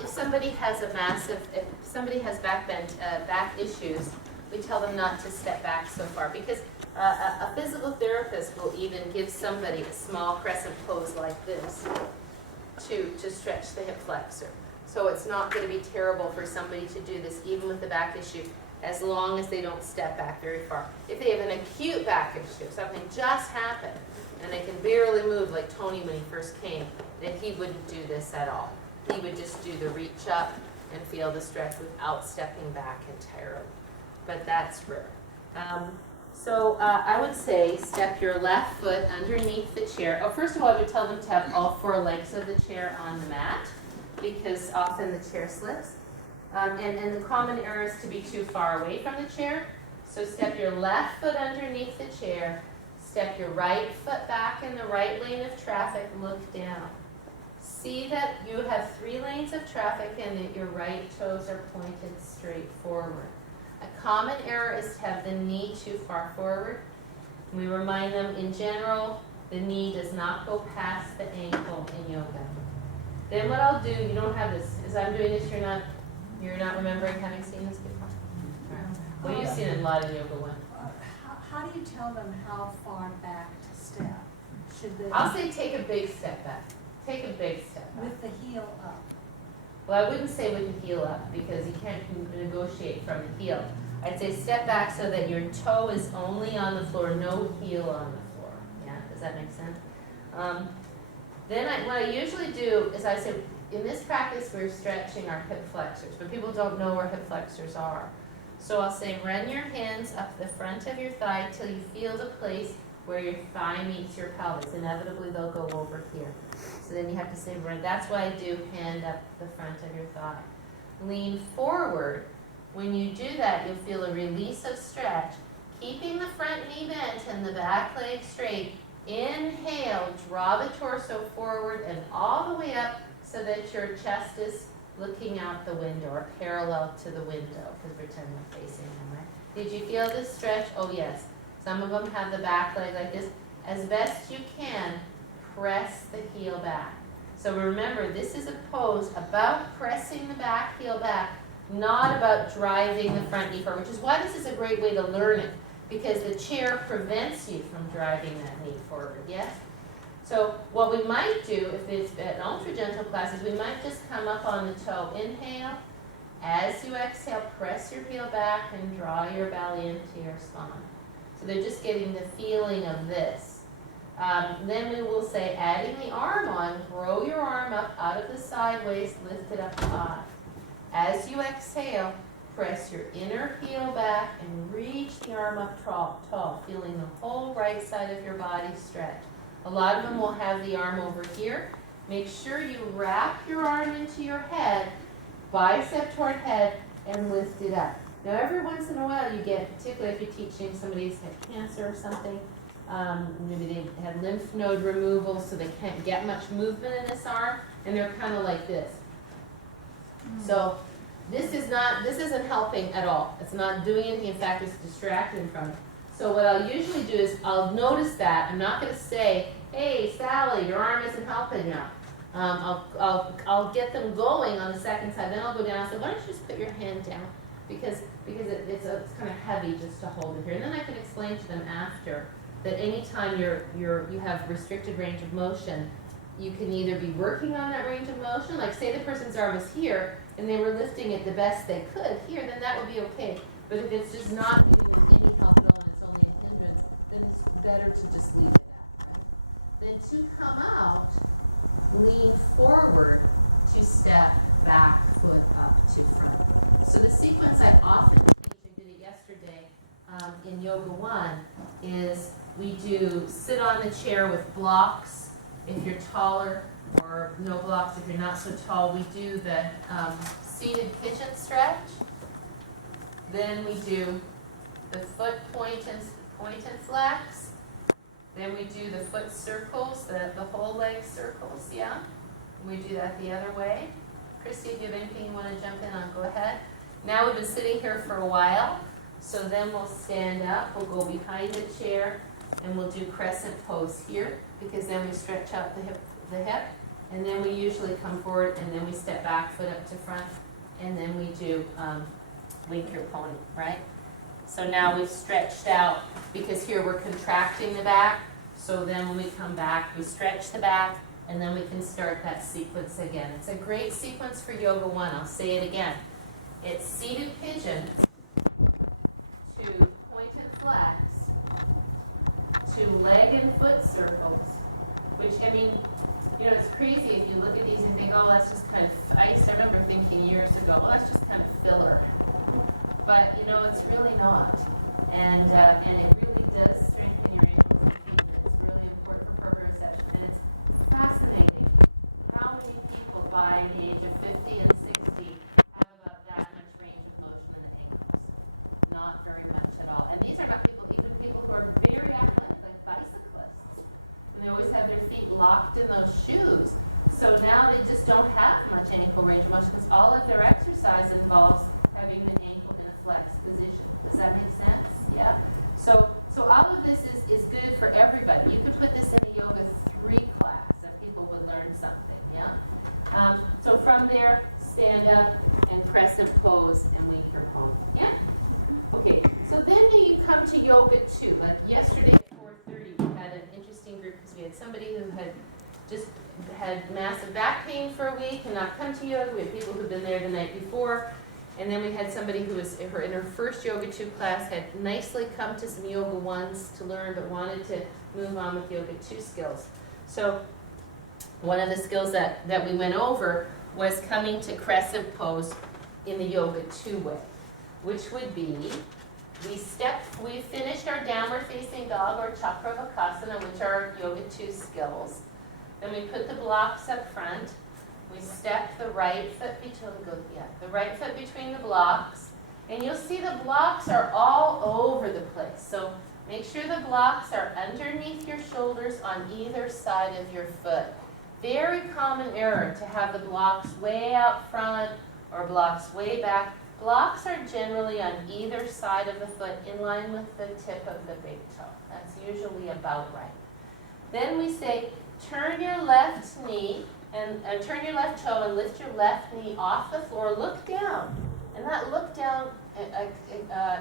if somebody has if somebody has back issues, we tell them not to step back so far, because a physical therapist will even give somebody a small crescent pose like this to stretch the hip flexor. So it's not going to be terrible for somebody to do this even with the back issue, as long as they don't step back very far. If they have an acute back issue, something just happened, and they can barely move like Tony when he first came, then he wouldn't do this at all. He would just do the reach up and feel the stretch without stepping back entirely. But that's rare. I would say step your left foot underneath the chair. Oh, first of all, I would tell them to have all four legs of the chair on the mat, because often the chair slips. And the common error is to be too far away from the chair. So step your left foot underneath the chair. Step your right foot back in the right lane of traffic. Look down. See that you have 3 lanes of traffic and that your right toes are pointed straight forward. A common error is to have the knee too far forward. We remind them, in general, the knee does not go past the ankle in yoga. Then what I'll do, you don't have this, as I'm doing this, you're not remembering having seen this before? Well, you've seen a lot of yoga one. How do you tell them how far back to step? I'll say take a big step back. Take a big step. With the heel up. Well, I wouldn't say with the heel up, because you can't negotiate from the heel. I'd say step back so that your toe is only on the floor, no heel on the floor. Yeah, does that make sense? What I usually do is I say, in this practice, we're stretching our hip flexors, but people don't know where hip flexors are. So I'll say, run your hands up the front of your thigh until you feel the place where your thigh meets your pelvis. Inevitably, they'll go over here. So then you have to say, run. That's why I do hand up the front of your thigh. Lean forward. When you do that, you'll feel a release of stretch. Keeping the front knee bent and the back leg straight. Inhale, draw the torso forward and all the way up so that your chest is looking out the window or parallel to the window. Pretend you're facing it. Did you feel this stretch? Oh yes. Some of them have the back leg like this. As best you can, press the heel back. So remember, this is a pose about pressing the back heel back, not about driving the front knee forward, which is why this is a great way to learn it, because the chair prevents you from driving that knee forward, yes? So what we might do, if it's an ultra-gentle class, is we might just come up on the toe. Inhale. As you exhale, press your heel back and draw your belly into your spine. So they're just getting the feeling of this. Then we will say, adding the arm on, grow your arm up out of the sideways, lift it up high. As you exhale, press your inner heel back and reach the arm up tall, feeling the whole right side of your body stretch. A lot of them will have the arm over here. Make sure you wrap your arm into your head, bicep toward head, and lift it up. Now, every once in a while, you get, particularly if you're teaching somebody's cancer or something, maybe they had lymph node removal, so they can't get much movement in this arm, and they're kind of like this. So this isn't helping at all. It's not doing anything. In fact, it's distracting from it. So what I'll usually do is I'll notice that. I'm not going to say, hey, Sally, your arm isn't helping now. I'll get them going on the second side. Then I'll go down and say, why don't you just put your hand down? Because it's kind of heavy just to hold it here. And then I can explain to them after that anytime you have restricted range of motion, you can either be working on that range of motion, like say the person's arm is here, and they were lifting it the best they could here, then that would be okay. But if it's just not giving them any help at all and it's only a hindrance, then it's better to just leave it at, right? Then to come out, lean forward to step back foot up to front. So the sequence I often did yesterday in Yoga 1 is we do sit on the chair with blocks if you're taller, or no blocks if you're not so tall. We do the seated pigeon stretch. Then we do the foot point and flex. Then we do the foot circles, the whole leg circles, yeah? We do that the other way. Christy, if you have anything you want to jump in on, go ahead. Now we've been sitting here for a while, so then we'll stand up, we'll go behind the chair, and we'll do crescent pose here, because then we stretch out the hip, and then we usually come forward, and then we step back foot to link your pony, right? So now we've stretched out, because here we're contracting the back, so then when we come back, we stretch the back, and then we can start that sequence again. It's a great sequence for Yoga 1. I'll say it again. It's seated pigeon to point and flex to leg and foot circles, which, I mean, you know, it's crazy if you look at these and think, oh, that's just kind of, I remember thinking years ago, well, that's just kind of filler. But, you know, it's really not. And it really does strengthen your ankles. It's really important for proprioception. And it's fascinating how many people by the age of 50 and 60 have about that range of motion in the ankles. Not very much at all. And these are not people, even people who are very athletic, like bicyclists. And they always have their feet locked in those shoes. So now they just don't have much ankle range of motion because all of their exercise involves having the ankle in a flexed position. Does that make sense? Yeah? So all of this is good for everybody. You could put this in a Yoga 3 class that people would learn something, yeah? So from there, stand up and crescent pose and wink your pony, yeah? Okay, so then you come to Yoga 2. Like yesterday at 4:30, we had an interesting group because we had somebody who had just had massive back pain for a week and not come to yoga. We had people who had been there the night before. And then we had somebody who was in her first Yoga 2 class, had nicely come to some Yoga 1s to learn, but wanted to move on with Yoga 2 skills. So one of the skills that we went over was coming to crescent pose in the Yoga 2 way, which would be, we finished our downward facing dog or Chakravakasana, which are Yoga 2 skills. Then we put the blocks up front. We step the right foot between the blocks, and you'll see the blocks are all over the place. So make sure the blocks are underneath your shoulders on either side of your foot. Very common error to have the blocks way out front or blocks way back. Blocks are generally on either side of the foot in line with the tip of the big toe. That's usually about right. Then we say, turn your left knee and turn your left toe and lift your left knee off the floor. Look down. And that look down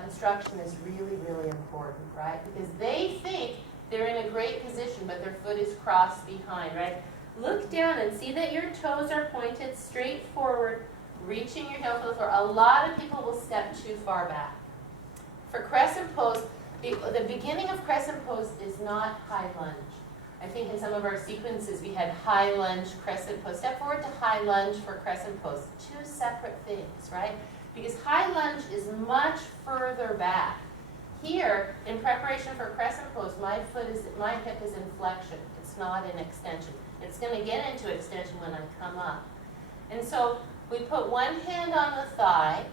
instruction is really, really important, right? Because they think they're in a great position, but their foot is crossed behind, right? Look down and see that your toes are pointed straight forward, reaching your heel for the floor. A lot of people will step too far back. For crescent pose, the beginning of crescent pose is not high lunge. I think in some of our sequences we had high lunge, crescent pose. Step forward to high lunge for crescent pose. Two separate things, right? Because high lunge is much further back. Here, in preparation for crescent pose, my hip is in flexion. It's not in extension. It's going to get into extension when I come up. And so we put one hand on the thigh.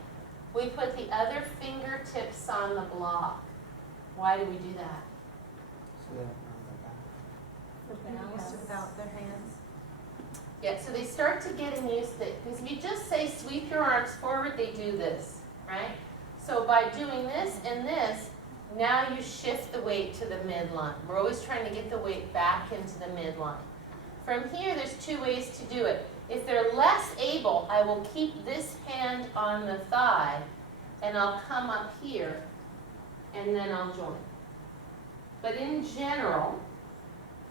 We put the other fingertips on the block. Why do we do that? Without their hands. Yeah, so they start to get used to it. Because if you just say sweep your arms forward, they do this, right? So by doing this and this, now you shift the weight to the midline. We're always trying to get the weight back into the midline. From here, there's two ways to do it. If they're less able, I will keep this hand on the thigh, and I'll come up here, and then I'll join. But in general,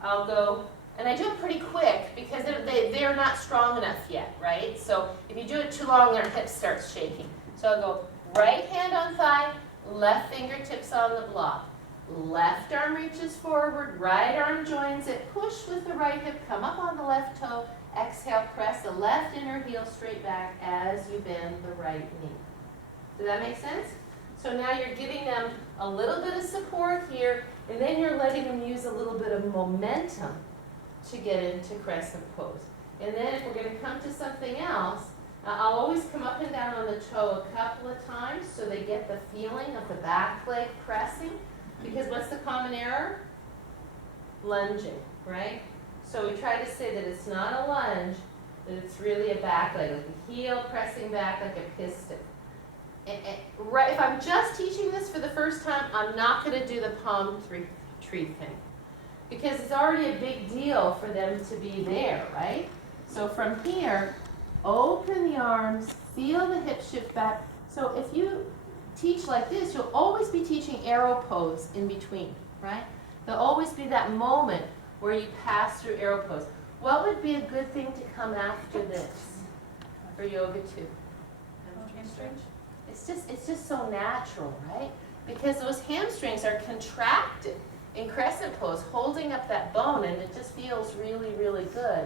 I'll go, and I do it pretty quick because they're not strong enough yet, right? So if you do it too long, their hip starts shaking. So I'll go right hand on thigh, left fingertips on the block. Left arm reaches forward, right arm joins it, push with the right hip, come up on the left toe, exhale, press the left inner heel straight back as you bend the right knee. Does that make sense? So now you're giving them a little bit of support here, and then you're letting them use a little bit of momentum to get into crescent pose. And then we're going to come to something else. I'll always come up and down on the toe a couple of times so they get the feeling of the back leg pressing. Because what's the common error? Lunging, right? So we try to say that it's not a lunge, but it's really a back leg, like a heel pressing back like a piston. Right, if I'm just teaching this for the first time, I'm not going to do the palm tree thing. Because it's already a big deal for them to be there, right? So from here, open the arms, feel the hip shift back. So if you teach like this, you'll always be teaching arrow pose in between, right? There'll always be that moment where you pass through arrow pose. What would be a good thing to come after this for yoga 2? It's just so natural, right? Because those hamstrings are contracted in crescent pose, holding up that bone, and it just feels really, really good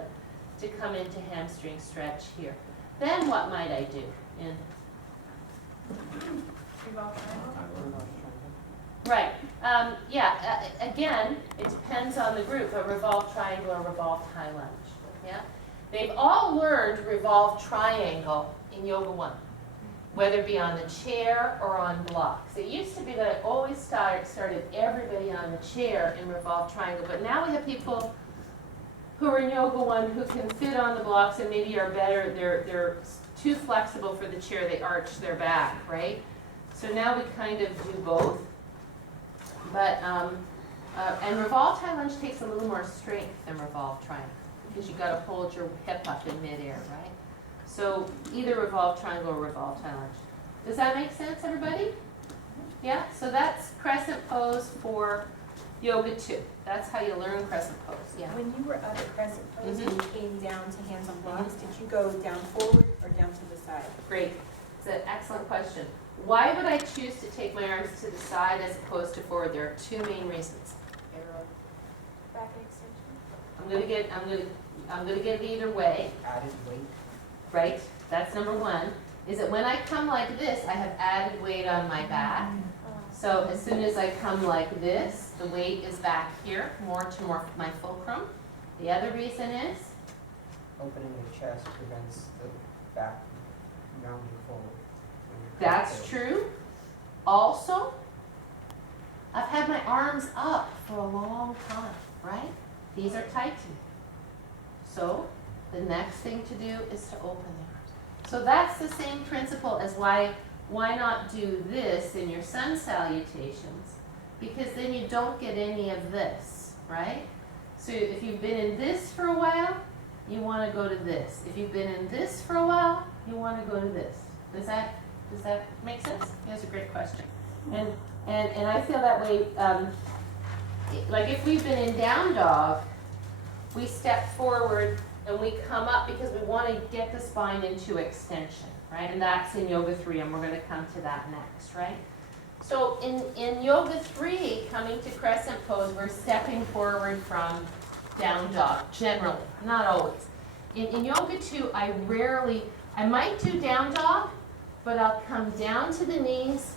to come into hamstring stretch here. Then what might I do? Right. Again, it depends on the group, a revolve triangle or revolve high lunge. Yeah? They've all learned revolve triangle in Yoga 1, whether it be on the chair or on blocks. It used to be that I always started everybody on the chair in revolve triangle, but now we have people who are in Yoga 1 who can fit on the blocks and maybe are better, they're too flexible for the chair, they arch their back, right? So now we kind of do both. But, and revolve high lunge takes a little more strength than revolve triangle, because you've got to hold your hip up in midair, right? So either revolve triangle or revolve high lunge. Does that make sense, everybody? Yeah, so that's crescent pose for Yoga 2. That's how you learn crescent pose. Yeah. When you were out of crescent pose and you came down to hands on blocks, did you go down forward or down to the side? Great. It's an excellent question. Why would I choose to take my arms to the side as opposed to forward? There are two main reasons. Back extension. I'm gonna get it either way. Right? That's number one. Is that when I come like this, I have added weight on my back. So as soon as I come like this, the weight is back here, more to my fulcrum. The other reason is Opening the chest prevents the back rounding forward. that's true. Also, I've had my arms up for a long time, right? These are tight. So the next thing to do is to open the arms. So that's the same principle as why not do this in your sun salutations? Because then you don't get any of this, right? So if you've been in this for a while, you want to go to this. If you've been in this for a while, you want to go to this. Does that make sense? That's a great question. And I feel that way. Like if we've been in down dog, we step forward and we come up because we want to get the spine into extension, right? And that's in Yoga 3, and we're going to come to that next, right? So in Yoga 3, coming to crescent pose, we're stepping forward from down dog, generally, not always. In Yoga 2, I might do down dog, but I'll come down to the knees,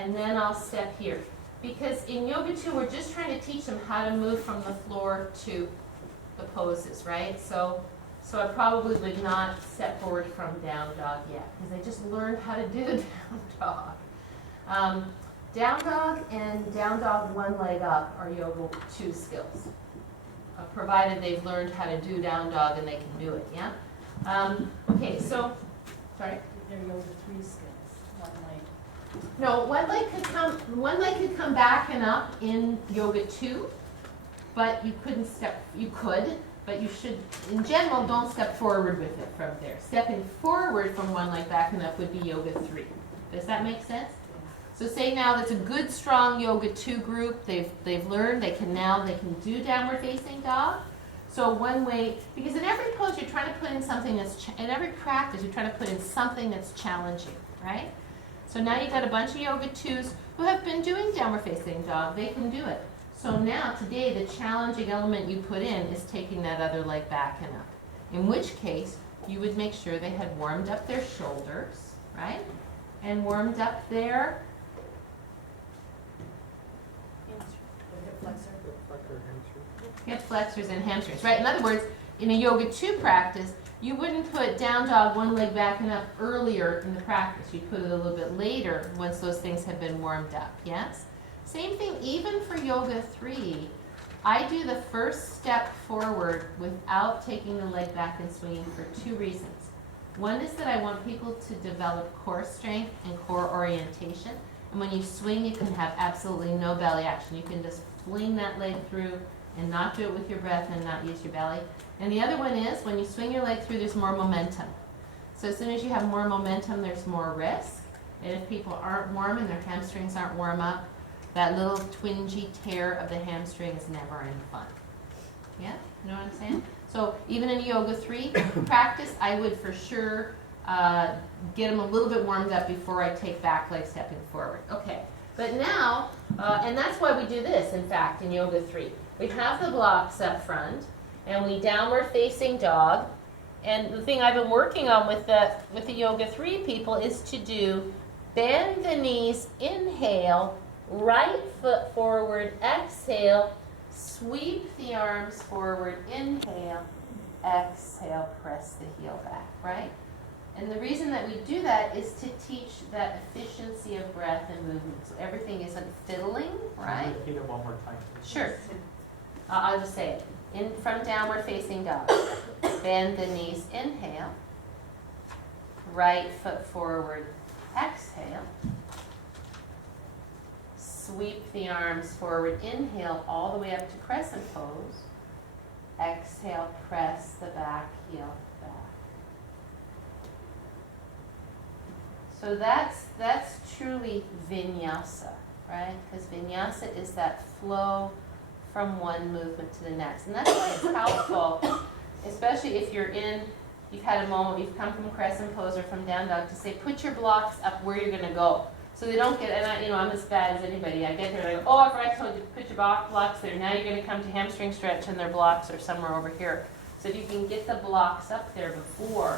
and then I'll step here. Because in Yoga 2, we're just trying to teach them how to move from the floor to the poses, right? So I probably would not step forward from down dog yet, because I just learned how to do down dog. Down dog and down dog one leg up are Yoga 2 skills, provided they've learned how to do down dog and they can do it, yeah? Okay, so, sorry. No, one leg could come back and up in Yoga 2, but you could, but you should, in general, don't step forward with it from there. Stepping forward from one leg back and up would be Yoga 3. Does that make sense? So say now it's a good, strong Yoga 2 group. They've learned they can do downward facing dog. So one way, because in every pose you're trying to put in something in every practice you're trying to put in something that's challenging, right? So now you've got a bunch of Yoga 2s who have been doing downward facing dog. They can do it. So now today the challenging element you put in is taking that other leg back and up. In which case you would make sure they had warmed up their shoulders, right? And warmed up their hip flexors and hamstrings, right? In other words, in a Yoga 2 practice, you wouldn't put down dog one leg back and up earlier in the practice. You'd put it a little bit later once those things have been warmed up, yes? Same thing even for Yoga 3. I do the first step forward without taking the leg back and swinging for two reasons. One is that I want people to develop core strength and core orientation. And when you swing, you can have absolutely no belly action. You can just fling that leg through and not do it with your breath and not use your belly. And the other one is when you swing your leg through, there's more momentum. So as soon as you have more momentum, there's more risk. And if people aren't warm and their hamstrings aren't warm up, that little twingy tear of the hamstring is never any fun. Yeah, you know what I'm saying? So even in Yoga 3 practice, I would for sure get them a little bit warmed up before I take back leg stepping forward. Okay, but now, and that's why we do this, in fact, in Yoga 3. We have the blocks up front, and we downward facing dog. And the thing I've been working on with the Yoga 3 people is to do bend the knees, inhale, right foot forward, exhale, sweep the arms forward, inhale, exhale, press the heel back, right? And the reason that we do that is to teach that efficiency of breath and movement. So everything isn't fiddling, right? Repeat it one more time. Sure. I'll just say it. In from downward facing dog. Bend the knees, inhale. Right foot forward, exhale. Sweep the arms forward, inhale all the way up to crescent pose. Exhale, press the back heel back. So that's truly vinyasa, right? Because vinyasa is that flow from one movement to the next. And that's why it's helpful, especially if you've had a moment, you've come from crescent pose or from down dog, to say, put your blocks up where you're going to go. So they don't get, and I'm as bad as anybody. I get there, like, oh, I forgot to tell you to put your blocks there. Now you're going to come to hamstring stretch and their blocks are somewhere over here. So if you can get the blocks up there before,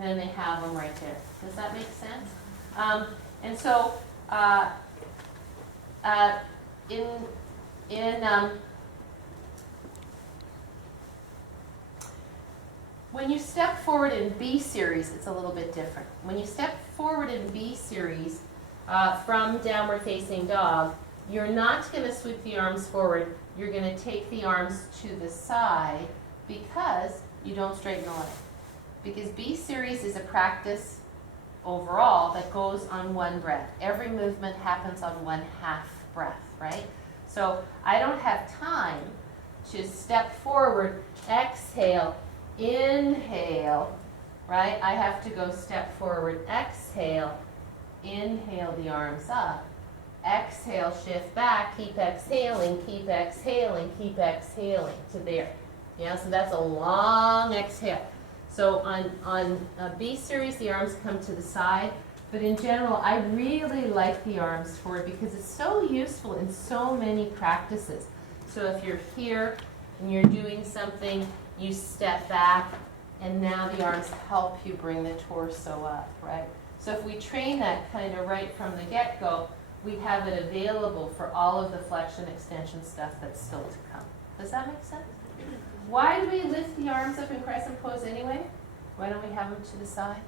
then they have them right there. Does that make sense? And so, when you step forward in B series, it's a little bit different. When you step forward in B series from downward facing dog, you're not going to sweep the arms forward. You're going to take the arms to the side because you don't straighten the leg. Because B series is a practice overall that goes on one breath. Every movement happens on 1/2 breath, right? So I don't have time to step forward, exhale, inhale, right? I have to go step forward, exhale, inhale the arms up, exhale, shift back, keep exhaling, keep exhaling, keep exhaling to there. Yeah, so that's a long exhale. So on B series, the arms come to the side, but in general, I really like the arms forward because it's so useful in so many practices. So if you're here and you're doing something, you step back, and now the arms help you bring the torso up, right? So if we train that kind of right from the get-go, we have it available for all of the flexion extension stuff that's still to come. Does that make sense? Why do we lift the arms up in crescent pose anyway? Why don't we have them to the side?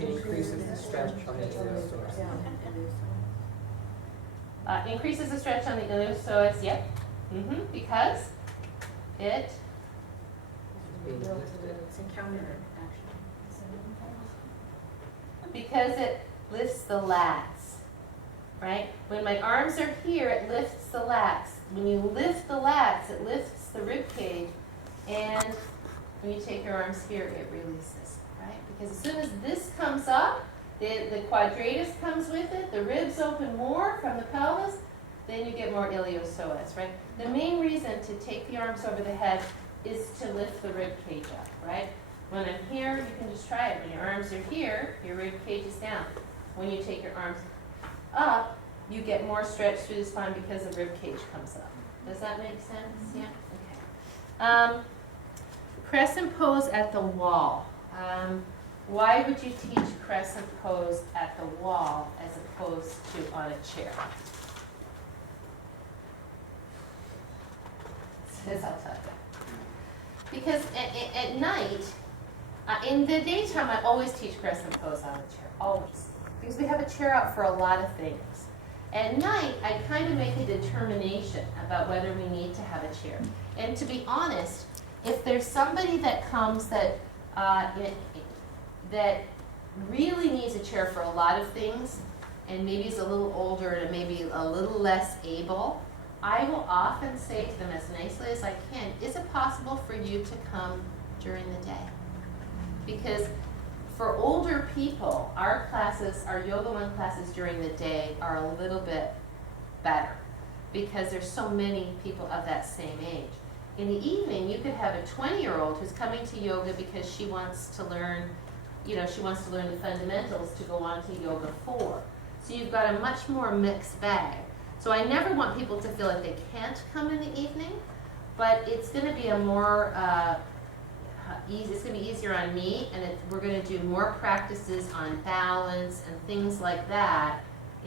Increases the stretch on the Increases the stretch on the iliopsoas, yeah. Because it It's a counter action. because it lifts the lats, right? When my arms are here, it lifts the lats. When you lift the lats, it lifts the rib cage, and when you take your arms here, it releases, right? Because as soon as this comes up, the quadratus comes with it, the ribs open more from the pelvis, then you get more iliopsoas, right? The main reason to take the arms over the head is to lift the rib cage up, right? When I'm here, you can just try it. When your arms are here, your rib cage is down. When you take your arms up, you get more stretch through the spine because the rib cage comes up. Does that make sense? Yeah. Crescent pose at the wall. Why would you teach crescent pose at the wall as opposed to on a chair? Because at night, in the daytime, I always teach crescent pose on a chair, always. Because we have a chair out for a lot of things. At night, I kind of make a determination about whether we need to have a chair. And to be honest, if there's somebody that comes that really needs a chair for a lot of things, and maybe is a little older and maybe a little less able, I will often say to them as nicely as I can, is it possible for you to come during the day? because for older people, our classes, our Yoga One classes during the day are a little bit better because there's so many people of that same age. In the evening, you could have a 20-year-old who's coming to yoga because she wants to learn, she wants to learn the fundamentals to go on to Yoga 4. So you've got a much more mixed bag. So I never want people to feel like they can't come in the evening, but it's going to be a more it's going to be easier on me, and we're going to do more practices on balance and things like that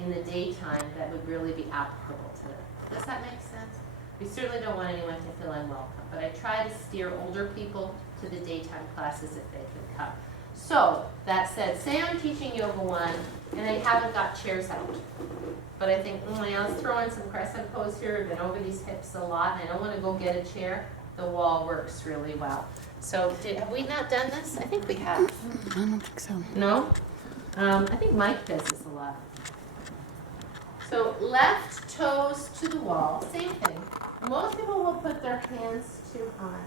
in the daytime that would really be applicable to them. Does that make sense? We certainly don't want anyone to feel unwelcome, but I try to steer older people to the daytime classes if they can come. So, that said, say I'm teaching Yoga 1 and I haven't got chairs out. But I think, let's throw in some crescent pose here. I've been over these hips a lot and I don't want to go get a chair. The wall works really well. So, have we not done this? I think we have. I don't think so. No? I think Mike does this a lot. So, left toes to the wall. Same thing. Most people will put their hands too high.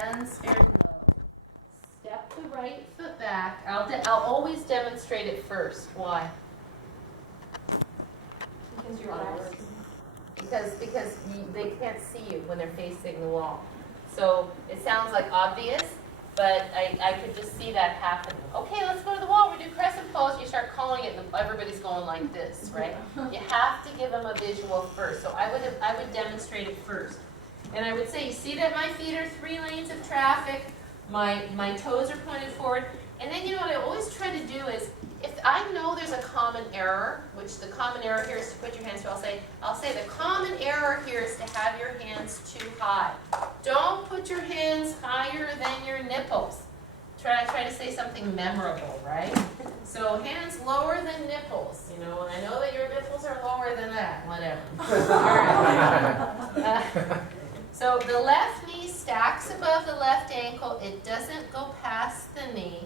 Hands very low. Step to right foot back. I'll always demonstrate it first. Why? Because they can't see you when they're facing the wall. So it sounds like obvious, but I can just see that happen. Okay, let's go to the wall. We do crescent pose. You start calling it, and everybody's going like this, right? You have to give them a visual first. So I would demonstrate it first. And I would say, you see that my feet are 3 lanes of traffic, my toes are pointed forward, and then what I always try to do is, if I know there's a common error, which the common error here is to put your hands, I'll say the common error here is to have your hands too high. Don't put your hands higher than your nipples. Try to say something memorable, right? So hands lower than nipples, and I know that your nipples are lower than that, whatever. All right. So the left knee stacks above the left ankle. It doesn't go past the knee.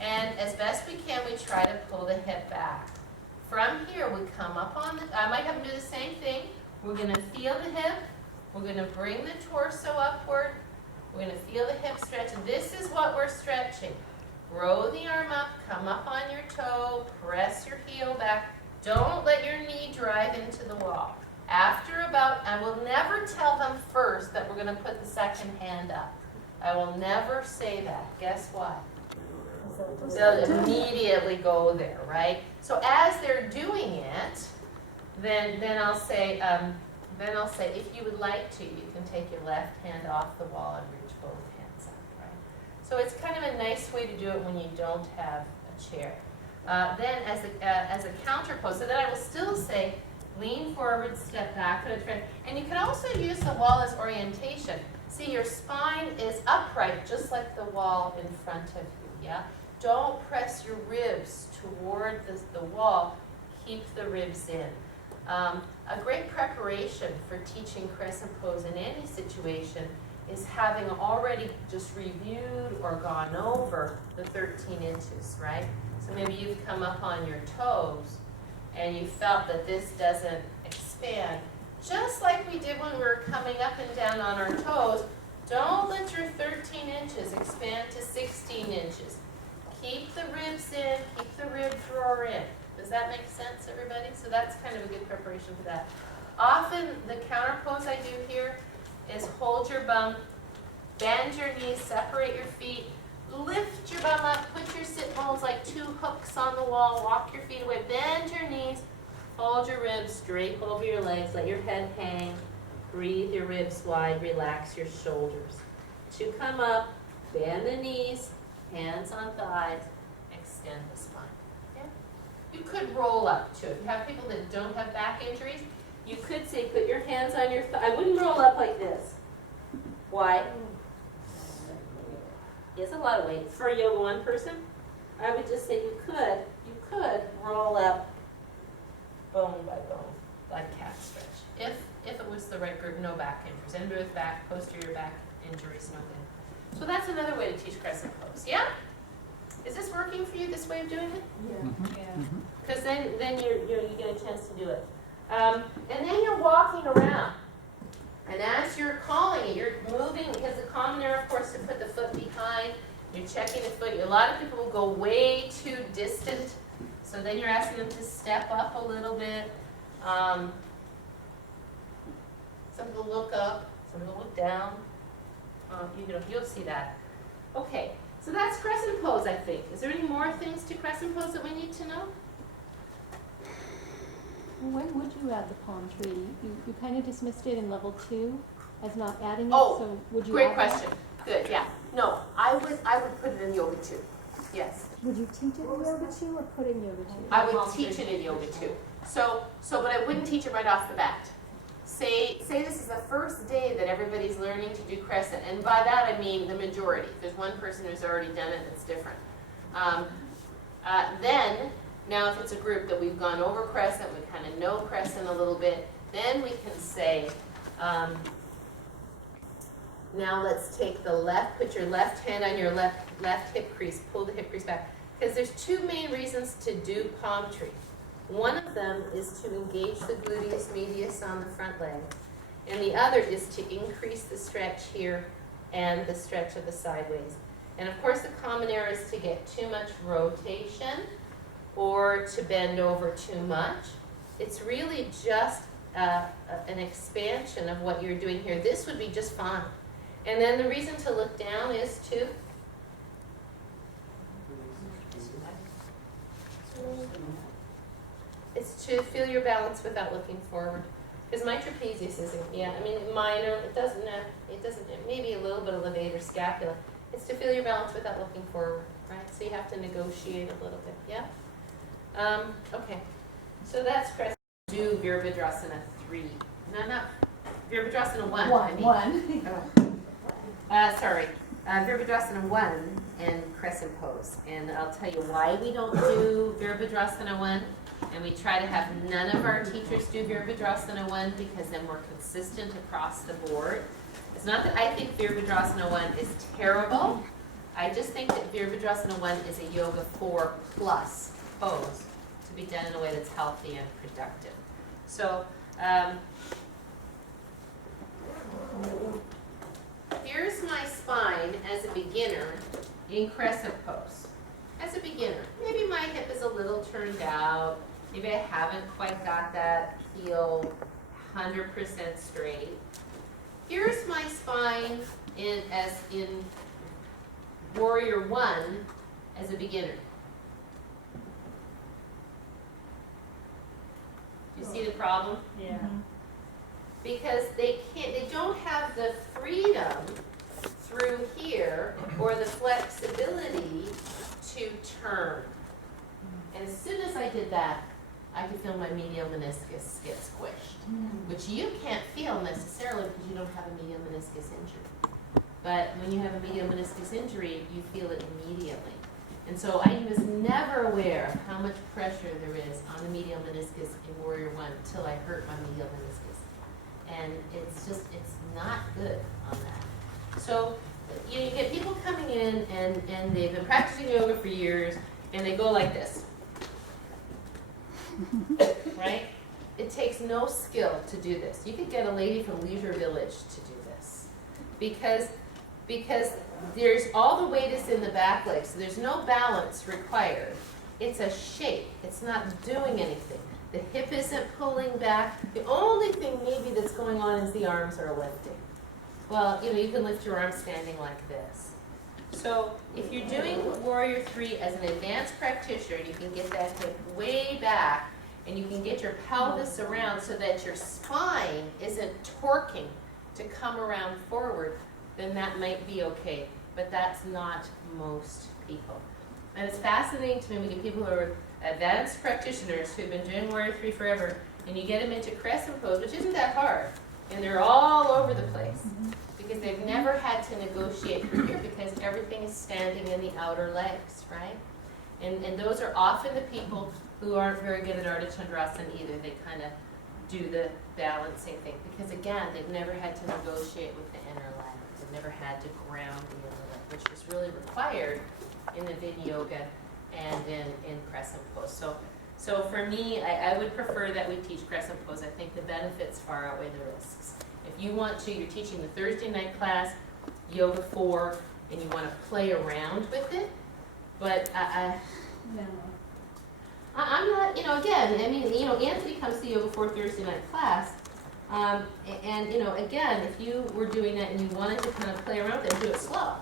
And as best we can, we try to pull the hip back. From here, we come up on I might have to do the same thing. We're going to feel the hip. We're going to bring the torso upward. We're going to feel the hip stretch. This is what we're stretching. Row the arm up, come up on your toe, press your heel back. Don't let your knee drive into the wall. After I will never tell them first that we're going to put the second hand up. I will never say that. Guess what? They'll immediately go there, right? So as they're doing it, then I'll say, if you would like to, you can take your left hand off the wall and reach both hands up. Right? So it's kind of a nice way to do it when you don't have a chair. Then as a counter pose, so then I will still say, lean forward, step back, and you can also use the wall as orientation. See, your spine is upright, just like the wall in front of you. Yeah. Don't press your ribs toward the wall. Keep the ribs in. A great preparation for teaching crescent pose in any situation is having already just reviewed or gone over the 13 inches, right? So maybe you've come up on your toes and you felt that this doesn't expand. Just like we did when we were coming up and down on our toes, don't let your 13 inches expand to 16 inches. Keep the ribs in, keep the rib drawer in. Does that make sense, everybody? So that's kind of a good preparation for that. Often, the counter pose I do here is hold your bum, bend your knees, separate your feet, lift your bum up, put your sit bones like 2 hooks on the wall, walk your feet away, bend your knees, fold your ribs, drape over your legs, let your head hang, breathe your ribs wide, relax your shoulders. To come up, bend the knees, hands on thighs, extend the spine. Okay? You could roll up too. Have people that don't have back injuries, you could say put your hands on your thigh. I wouldn't roll up like this. Why? It's a lot of weight for a Yoga 1 person. I would just say you could roll up bone by bone, like cat stretch. If it was the right group, no back injuries. Anybody with back, posterior back injuries, no good. So that's another way to teach crescent pose. Yeah? Is this working for you, this way of doing it? Yeah. Because then you get a chance to do it. And then you're walking around. And as you're calling it, you're moving, because the common error, of course, to put the foot behind. You're checking if lot of people will go way too distant, so then you're asking them to step up a little bit. Some will look up, some will look down. You'll see that. Okay, so that's crescent pose, I think. Is there any more things to crescent pose that we need to know? When would you add the palm tree? You kind of dismissed it in level 2 as not adding it, Oh, so would you Great add that? question. Good, yeah. No, I would put it in yoga too. Yes. Would you teach it in yoga 2 or put in yoga 2? I would teach it in yoga too. So, but I wouldn't teach it right off the bat. Say this is the first day that everybody's learning to do crescent, and by that I mean the majority. There's one person who's already done it that's different. Then, now if it's a group that we've gone over crescent, we kind of know crescent a little bit, then we can say, now let's take the left, put your left hand on your left hip crease, pull the hip crease back. Because there's two main reasons to do palm tree. One of them is to engage the gluteus medius on the front leg. And the other is to increase the stretch here and the stretch of the sideways. And of course the common error is to get too much rotation or to bend over too much. It's really just an expansion of what you're doing here. This would be just fine. And then the reason to look down is to feel your balance without looking forward. Because my trapezius isn't, minor, it doesn't, maybe a little bit of levator scapula. It's to feel your balance without looking forward, right? So you have to negotiate a little bit, yeah? Okay. So that's crescent. Do Virabhadrasana 3. No, Virabhadrasana 1. Virabhadrasana 1 and crescent pose. And I'll tell you why we don't do Virabhadrasana 1. And we try to have none of our teachers do Virabhadrasana 1 because then we're consistent across the board. It's not that I think Virabhadrasana 1 is terrible. I just think that Virabhadrasana 1 is a Yoga 4 plus pose to be done in a way that's healthy and productive. So here's my spine as a beginner in crescent pose. As a beginner, maybe my hip is a little turned out. Maybe I haven't quite got that heel 100% straight. Here's my spine in Warrior 1 as a beginner. Do you see the problem? Yeah. Because they don't have the freedom through here or the flexibility to turn. And as soon as I did that, I could feel my medial meniscus get squished, which you can't feel necessarily because you don't have a medial meniscus injury. But when you have a medial meniscus injury, you feel it immediately. And so I was never aware of how much pressure there is on the medial meniscus in Warrior 1 until I hurt my medial meniscus. And it's not good on that. So you get people coming in and they've been practicing yoga for years and they go like this. Right? It takes no skill to do this. You could get a lady from Leisure Village to do this. Because there's all the weight is in the back leg, so there's no balance required. It's a shape. It's not doing anything. The hip isn't pulling back. The only thing maybe that's going on is the arms are lifting. Well, you can lift your arms standing like this. So if you're doing Warrior 3 as an advanced practitioner, you can get that hip way back, and you can get your pelvis around so that your spine isn't torquing to come around forward, then that might be okay. But that's not most people. And it's fascinating to me when people who are advanced practitioners who've been doing Warrior 3 forever, and you get them into crescent pose, which isn't that hard, and they're all over the place because they've never had to negotiate here because everything is standing in the outer legs, right? And those are often the people who aren't very good at Ardha Chandrasana either. They kind of do the balancing thing because again, they've never had to negotiate with the inner legs, never had to ground, which is really required in yoga and in crescent pose. So for me, I would prefer that we teach crescent pose. I think the benefits far outweigh the risks. If you want to, you're teaching the Thursday night class, Yoga 4, and you want to play around with it, But I'm not, again, I mean, Anthony comes to you before Thursday night class, and again, if you were doing it and you wanted to kind of play around with it, do it slow.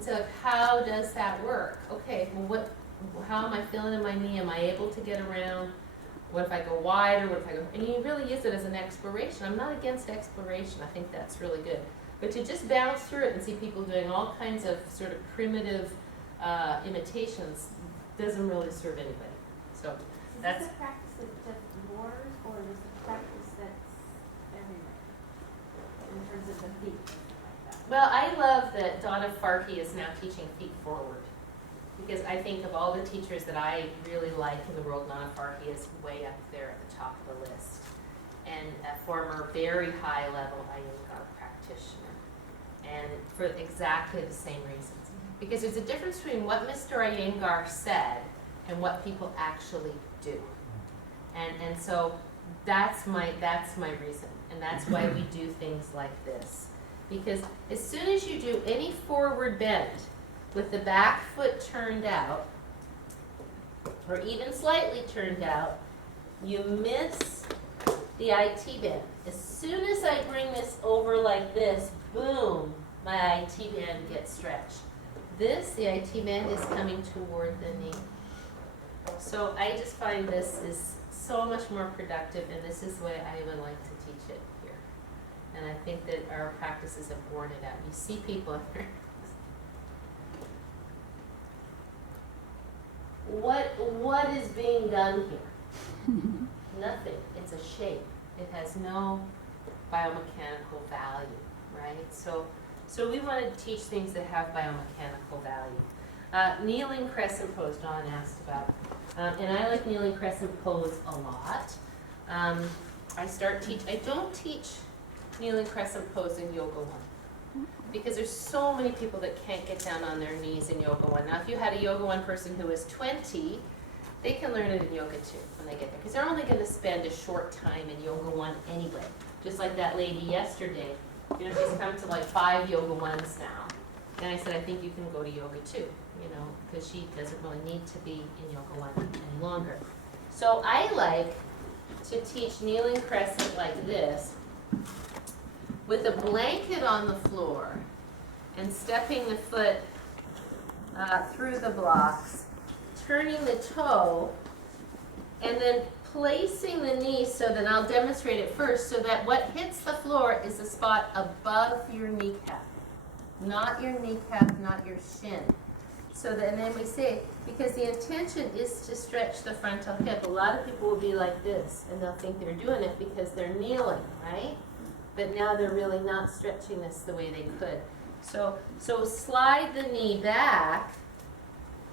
So like, how does that work? Okay, well, how am I feeling in my knee? Am I able to get around? What if I go wider? What if I go? And you really use it as an exploration. I'm not against exploration. I think that's really good. But to just bounce through it and see people doing all kinds of sort of primitive imitations doesn't really serve anybody. So that's. Well, I love that Donna Farkey is now teaching feet forward, because I think of all the teachers that I really like in the world, Donna Farkey is way up there at the top of the list, and a former very high level IER practitioner, and for exactly the same reasons. Because there's a difference between what Mr. Iyengar said and what people actually do, and so that's my reason, and that's why we do things like this. Because as soon as you do any forward bend with the back foot turned out, or even slightly turned out, you miss the IT bend. As soon as I bring this over like this, boom, my IT band gets stretched. The IT band is coming toward the knee. So I just find this is so much more productive, and this is the way I would like to teach it here. And I think that our practices have borne it out. You see people up here. What is being done here? Nothing. It's a shape. It has no biomechanical value, right? So we want to teach things that have biomechanical value. Kneeling crescent pose, Dawn asked about it. And I like kneeling crescent pose a lot. I don't teach kneeling crescent pose in Yoga 1, because there's so many people that can't get down on their knees in Yoga 1. Now, if you had a Yoga 1 person who is 20, they can learn it in Yoga 2 when they get there, because they're only going to spend a short time in Yoga 1 anyway. Just like that lady yesterday, she's come to like 5 Yoga 1s now. And I said, I think you can go to Yoga 2, because she doesn't really need to be in Yoga 1 any longer. So I like to teach kneeling crescent like this, with a blanket on the floor and stepping the foot through the blocks, turning the toe, and then placing the knee so that I'll demonstrate it first, so that what hits the floor is the spot above your kneecap, not your kneecap, not your shin. So that, and then we say, because the intention is to stretch the frontal hip. A lot of people will be like this, and they'll think they're doing it because they're kneeling, right? But now they're really not stretching this the way they could. So slide the knee back,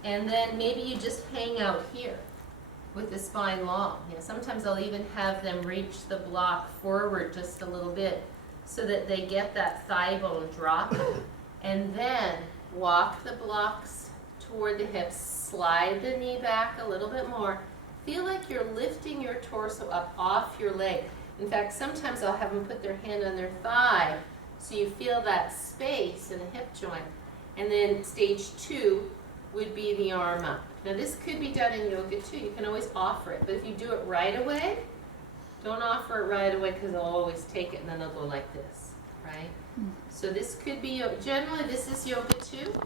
and then maybe you just hang out here with the spine long. Sometimes I'll even have them reach the block forward just a little bit so that they get that thigh bone drop, and then walk the blocks toward the hips, slide the knee back a little bit more. Feel like you're lifting your torso up off your leg. In fact, sometimes I'll have them put their hand on their thigh so you feel that space in the hip joint. And then stage 2 would be the arm up. Now this could be done in Yoga 2. You can always offer it, but if you do it right away, don't offer it right away, because they'll always take it and then they'll go like this, right? So this could be, generally this is Yoga 2.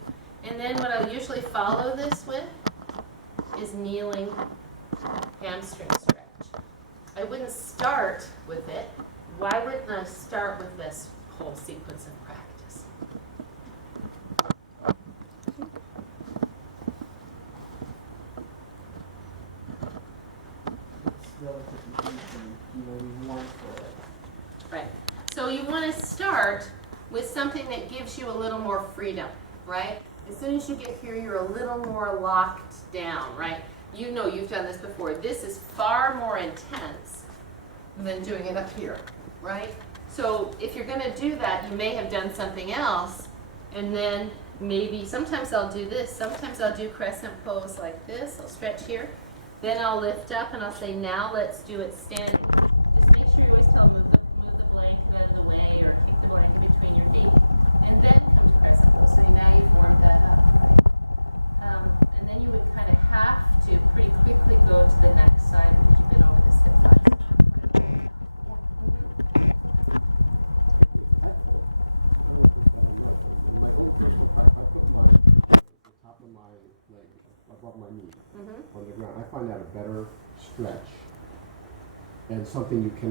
And then what I'll usually follow this with is kneeling hamstring stretch. I wouldn't start with it. Why wouldn't I start with this whole sequence of practice? Right. So you want to start with something that gives you a little more freedom, right? As soon as you get here, you're a little more locked down, right? You know you've done this before. This is far more intense than doing it up here, right? So if you're going to do that, you may have done something else, and then maybe sometimes I'll do this. Sometimes I'll do crescent pose like this. I'll stretch here. Then I'll lift up and I'll say, now let's do it standing. Just make sure you always tell them, move the blanket out of the way, or keep the blanket between your feet. And then come to crescent pose. So now you form that up. And then you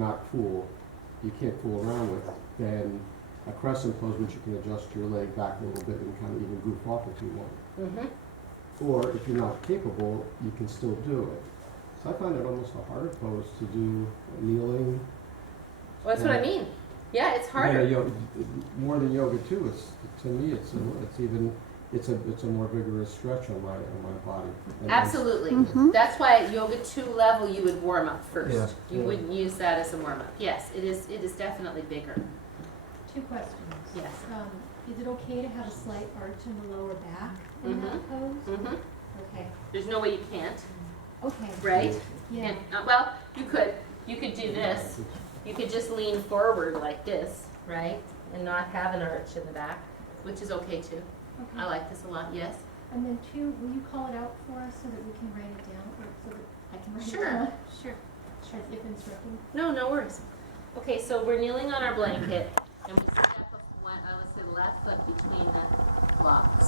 not fool, you can't fool around with, then a crescent pose, which you can adjust your leg back a little bit and kind of move off to it. Or if you're not capable, you can still do it. So I find it almost a hard pose to do kneeling. Well, that's what I mean. Yeah, it's harder. Yeah, more than yoga too is, to me, it's a more vigorous stretch on my body. Absolutely. That's why at yoga 2 level you would warm up first. Yeah. You wouldn't use that as a warm up. Yes, it is definitely bigger. 2 questions. Yes. Is it okay to have a slight arch in the lower back in that pose? Okay. There's no way you can't, Okay. right? Yeah. Well, you could do this. You could just lean forward like this, right? And not have an arch in the back, which is okay too. Okay. I like this a lot, yes. And then 2, will you call it out for us so that we can write it down, or so I can write Sure. it down? Sure. If instructed. No worries. Okay, so we're kneeling on our blanket, and we'll step up the left foot between the blocks.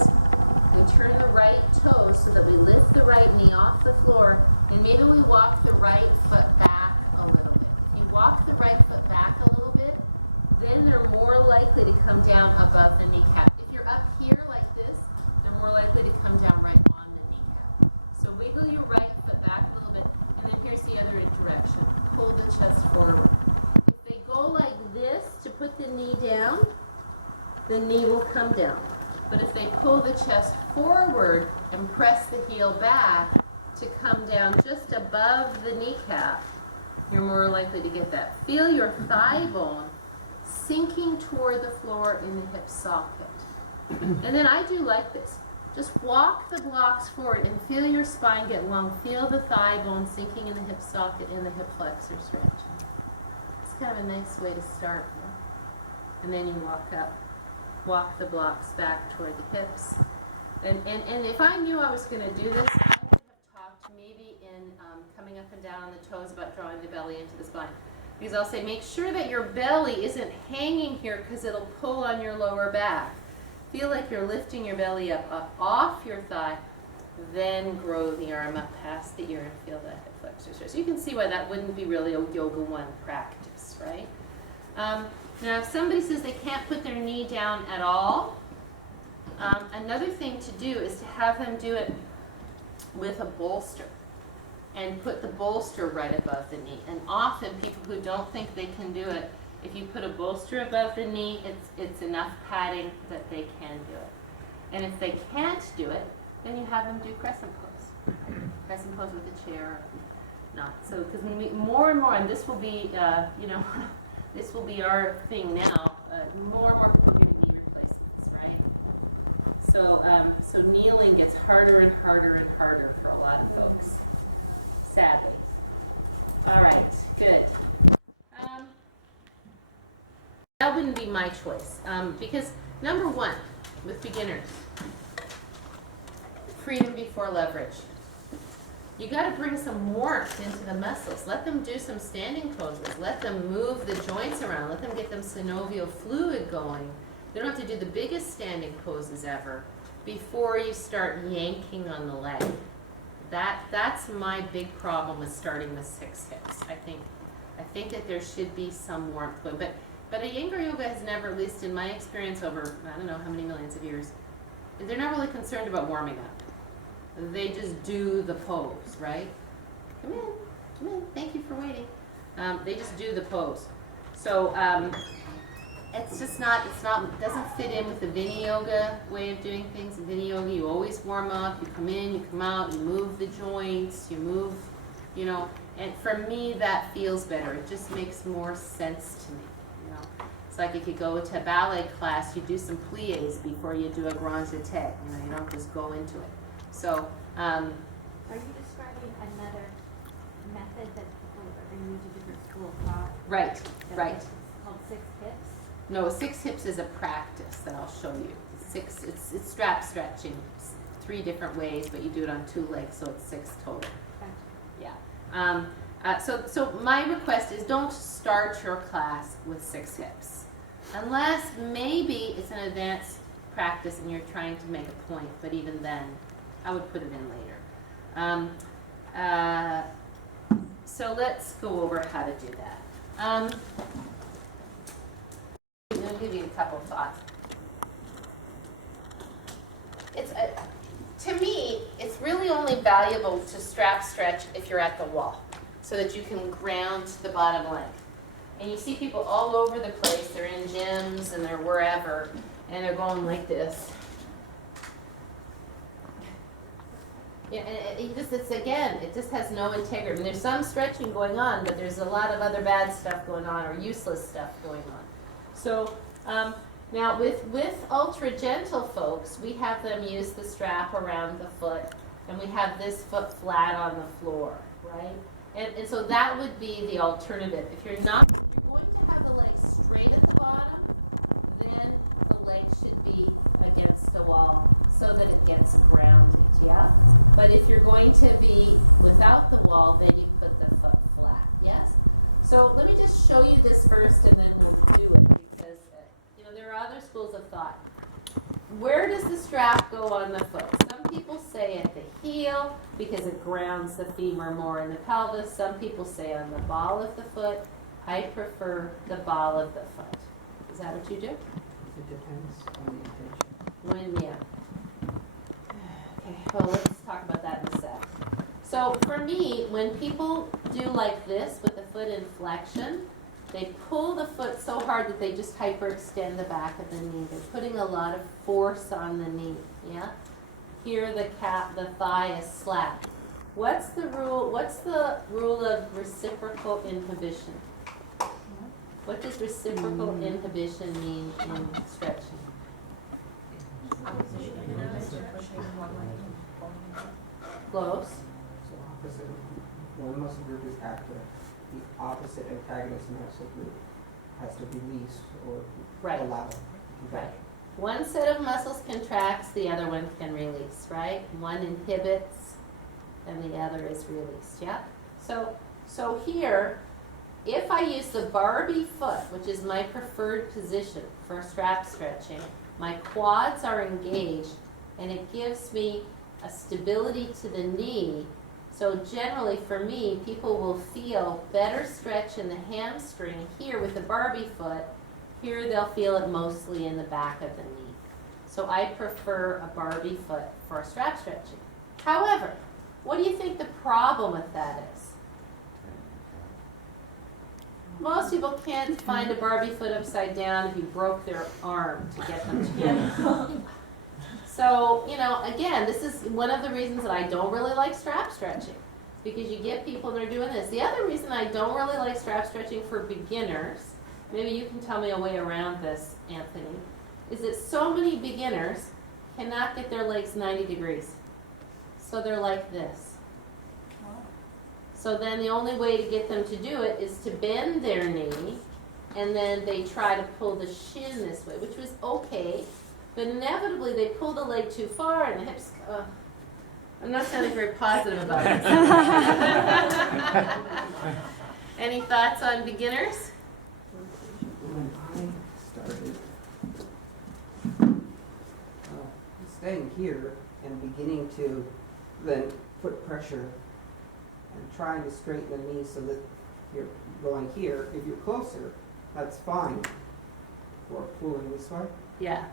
We turn the right toe so that we lift the right knee off the floor, and maybe we walk the right foot back a little bit. If you walk the right foot back a little bit, then they're more likely to come down above the kneecap. If you're up here like this, they're more likely to come down right on the kneecap. So wiggle your right foot back a little bit, and then here's the other direction. Pull the chest forward. If they go like this to put the knee down, the knee will come down. But if they pull the chest forward and press the heel back to come down just above the kneecap, you're more likely to get that. Feel your thigh bone sinking toward the floor in the hip socket. And then I do like this. Just walk the blocks forward and feel your spine get long. Feel the thigh bone sinking in the hip socket in the hip flexor stretch. It's kind of a nice way to start. And then you walk up. Walk the blocks back toward the hips. And if I knew I was going to do this, I would have talked maybe in coming up and down on the toes about drawing the belly into the spine. Because I'll say make sure that your belly isn't hanging here because it'll pull on your lower back. Feel like you're lifting your belly up off your thigh, then grow the arm up past the ear and feel that hip flexor. So you can see why that wouldn't be really a Yoga 1 practice, right? Now, if somebody says they can't put their knee down at all, another thing to do is to have them do it with a bolster and put the bolster right above the knee. And often people who don't think they can do it, if you put a bolster above the knee, it's enough padding that they can do it. And if they can't do it, then you have them do crescent pose. Crescent pose with a chair. Not so, because they make more and more, and this will be, this will be our thing now. More and more people are doing knee replacements, right? So kneeling gets harder and harder and harder for a lot of folks, sadly. All right, good. That wouldn't be my choice, because number 1, with beginners, freedom before leverage. You got to bring some warmth into the muscles. Let them do some standing poses. Let them move the joints around. Let them get them synovial fluid going. You don't have to do the biggest standing poses ever before you start yanking on the leg. That's my big problem with starting with 6 hips. I think that there should be some warmth to it. But Iyengar yoga has never, at least in my experience over I don't know how many millions of years, they're not really concerned about warming up. They just do the pose, right? Come in. Thank you for waiting. They just do the pose. So it's just not, it doesn't fit in with the Vini yoga way of doing things. In Vini yoga, you always warm up, you come in, you come out, you move the joints, you move, and for me that feels better. It just makes more sense to me. It's like if you go to ballet class, you do some pliés before you do a grand jeté. You don't just go into it. So, right. No, 6 hips is a practice that I'll show you. It's strap stretching. It's 3 different ways, but you do it on 2 legs, so it's 6 total. Yeah. So my request is don't start your class with 6 hips, unless maybe it's an advanced practice and you're trying to make a point. But even then, I would put it in later. So let's go over how to do that. extremely valuable to strap stretch if you're at the wall, so that you can ground the bottom leg. And you see people all over the place. They're in gyms and they're wherever, and they're going like this. It just has no integrity. And there's some stretching going on, but there's a lot of other bad stuff going on or useless stuff going on. So now with ultra gentle folks, we have them use the strap around the foot, and we have this foot flat on the floor, right? And so that would be the alternative. If you're going to have the legs straight at the bottom, then the leg should be against the wall so that it gets grounded, yeah? But if you're going to be without the wall, then you put the foot flat, yes? So let me just show you this first and then we'll do it. Because, there are other schools of thought. Where does the strap go on the foot? Some people say at the heel because it grounds the femur more in the pelvis. Some people say on the ball of the foot. I prefer the ball of the foot. Is that what you do? Well, let's talk about that in a sec. So for me, when people do like this with the foot in flexion, they pull the foot so hard that they just hyperextend the back of the knee. They're putting a lot of force on the knee. Yeah. Here the thigh is slack. What's the rule? What's the rule of reciprocal inhibition? What does reciprocal inhibition mean in stretching? Close. One muscle group is active, the opposite antagonist muscle group has to release or Right. allow. Right. One set of muscles contracts, the other one can release, right? One inhibits, and the other is released, yeah? So here, if I use the Barbie foot, which is my preferred position for strap stretching, my quads are engaged, and it gives me a stability to the knee. So generally for me, people will feel better stretch in the hamstring here with the Barbie foot. Here they'll feel it mostly in the back of the knee. So I prefer a Barbie foot for a strap stretch. However, what do you think the problem with that is? Most people can't find a Barbie foot upside down if you broke their arm to get them together. So, again, this is one of the reasons that I don't really like strap stretching. Because you get people that are doing this. The other reason I don't really like strap stretching for beginners, maybe you can tell me a way around this, Anthony, is that so many beginners cannot get their legs 90 degrees. So they're like this. So then the only way to get them to do it is to bend their knee, and then they try to pull the shin this way, which was okay. But inevitably, they pull the leg too far, and the hips. I'm not sounding very positive about it. Any thoughts on beginners? Staying here and beginning to then put pressure, trying to straighten the knee so that you're going here. If you're closer, that's fine. Or pulling this way, Yeah,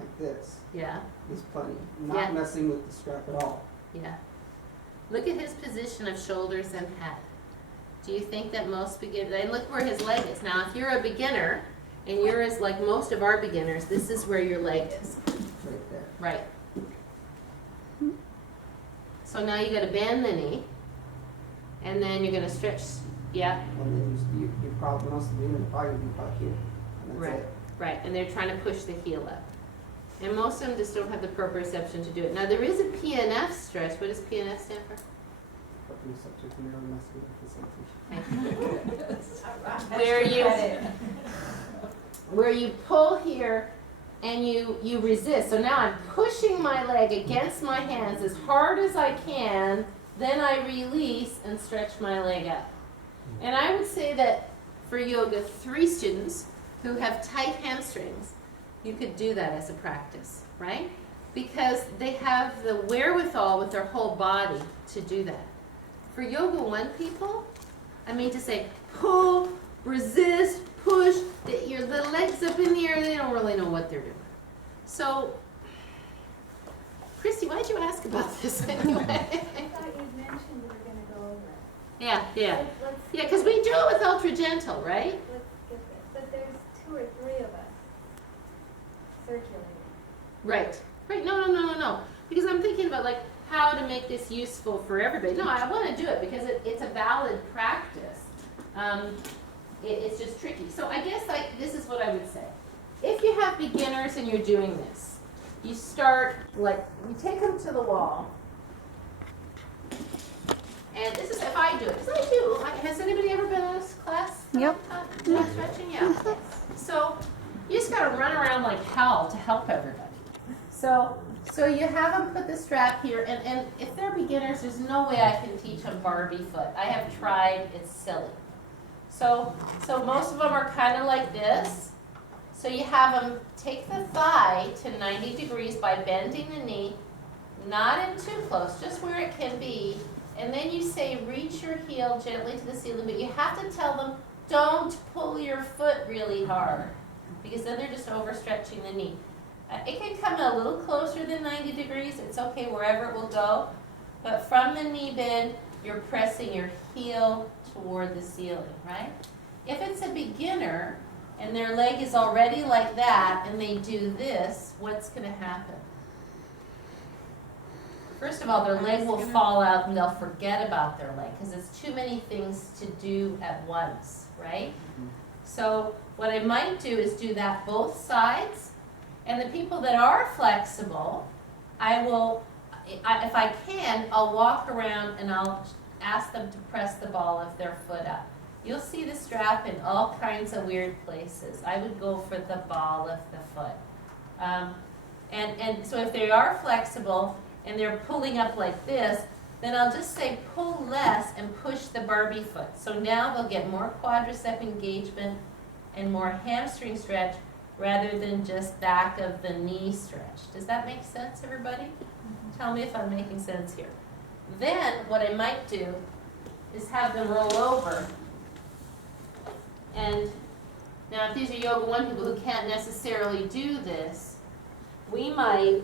like this, yeah, is plenty. Not Yeah. messing with the strap at all. yeah. Look at his position of shoulders and head. Do you think that most beginners, and look where his leg is. Now, if you're a beginner, and you're as like most of our beginners, this is where your leg is. Right there. Right. So now you got to bend the knee, and then you're going to stretch. Yeah. And then you probably most of you are probably about here. That's Right. it. Right. And they're trying to push the heel up. And most of them just don't have the proprioception to do it. Now there is a PNF stretch. What does PNF stand for? Where you pull here and you resist. So now I'm pushing my leg against my hands as hard as I can, then I release and stretch my leg out. And I would say that for yoga 3 students who have tight hamstrings, you could do that as a practice, right? Because they have the wherewithal with their whole body to do that. For yoga 1 people, to say pull, resist, push, the legs up in the air, they don't really know what they're doing. So Christy, why'd you ask about this anyway? I thought you mentioned we're gonna go. Yeah, yeah. Let's- Yeah, because we do it with Ultra Gentle, right? But there's 2 or 3 of us. Circular. Right. Right. No. Because I'm thinking about like how to make this useful for everybody. No, I want to do it because it's a valid practice. It's just tricky. So I guess like this is what I would say. If you have beginners and you're doing this, you start like you take them to the wall. And this is if I do it. Because I do. Like, has anybody ever been in this class? Yep. Stretching? Yeah. So you just got to run around like hell to help everybody. So you have them put the strap here, and if they're beginners, there's no way I can teach them Barbie foot. I have tried, it's silly. So most of them are kind of like this. So you have them take the thigh to 90 degrees by bending the knee, not in too close, just where it can be. And then you say, reach your heel gently to the ceiling, but you have to tell them, don't pull your foot really hard, because then they're just overstretching the knee. It can come a little closer than 90 degrees. It's okay wherever it will go. But from the knee bend, you're pressing your heel toward the ceiling, right? If it's a beginner and their leg is already like that and they do this, what's going to happen? First of all, their leg will fall out and they'll forget about their leg because it's too many things to do at once, right? So what I might do is do that both sides. And the people that are flexible, if I can, I'll walk around and I'll ask them to press the ball of their foot up. You'll see the strap in all kinds of weird places. I would go for the ball of the foot. And so if they are flexible and they're pulling up like this, then I'll just say pull less and push the Barbie foot. So now they'll get more quadricep engagement and more hamstring stretch rather than just back of the knee stretch. Does that make sense, everybody? Tell me if I'm making sense here. Then what I might do is have them roll over. And now if these are Yoga 1 people who can't necessarily do this, we might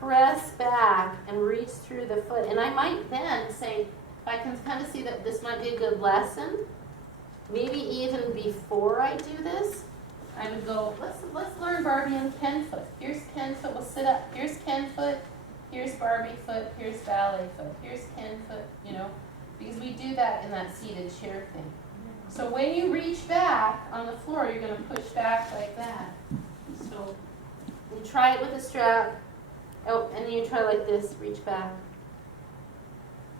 press back and reach through the foot. And I might then say, if I can kind of see that this might be a good lesson, maybe even before I do this, I would go, let's learn Barbie and Ken foot. Here's Ken foot, we'll sit up. Here's Ken foot, here's Barbie foot, here's ballet foot, here's Ken foot, because we do that in that seated chair thing. So when you reach back on the floor, you're going to push back like that. So you try it with a strap, and then you try like this, reach back.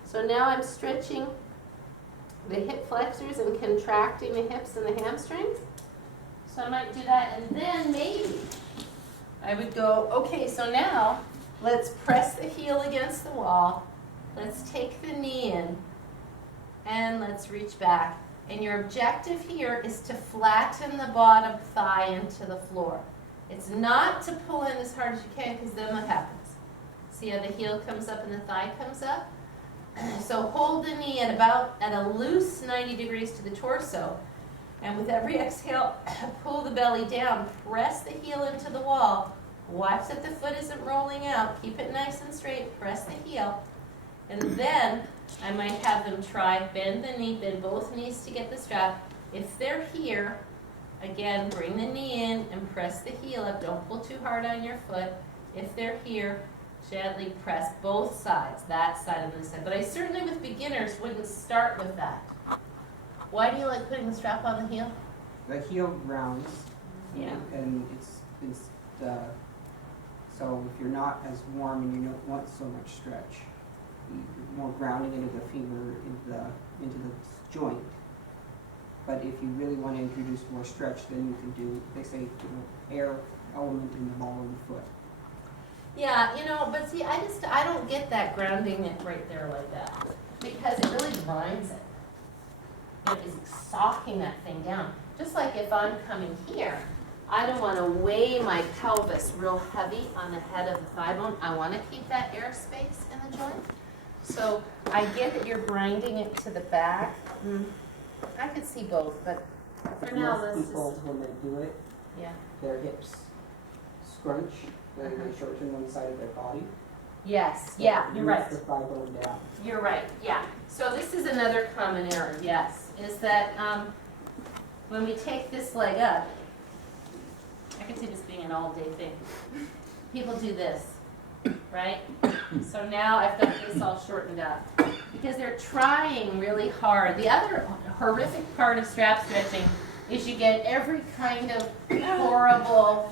So now I'm stretching the hip flexors and contracting the hips and the hamstrings. So I might do that, and then maybe I would go, okay, so now let's press the heel against the wall. Let's take the knee in, and let's reach back. And your objective here is to flatten the bottom thigh into the floor. It's not to pull in as hard as you can, because then what happens? See how the heel comes up and the thigh comes up? So hold the knee at a loose 90 degrees to the torso. And with every exhale, pull the belly down, press the heel into the wall. Watch that the foot isn't rolling out. Keep it nice and straight, press the heel. And then I might have them try, bend the knee, bend both knees to get the strap. If they're here, again, bring the knee in and press the heel up. Don't pull too hard on your foot. If they're here, gently press both sides, that side and this side. But I certainly, with beginners, wouldn't start with that. Why do you like putting the strap on the heel? The heel rounds. Yeah. And it's so if you're not as warm and you don't want so much stretch, more grounding into the femur, into the joint. But if you really want to introduce more stretch, then you can do, they say, air element in the ball of the foot. Yeah, but see, I don't get that grounding it right there like that, because it really grinds it. It's socking that thing down. Just like if I'm coming here, I don't want to weigh my pelvis real heavy on the head of the thigh bone. I want to keep that air space in the joint. So I get that you're grinding it to the back. I could see both, but for now, let's Most people, just, when they do it, yeah. their hips scrunch and they shorten the side of their body. Yes, yeah, you're right. It's the thigh bone down. You're right, yeah. So this is another common error, yes, is that when we take this leg up, I can see this being an all-day thing. People do this, right? So now I've got this all shortened up because they're trying really hard. The other horrific part of strap stretching is you get every kind of horrible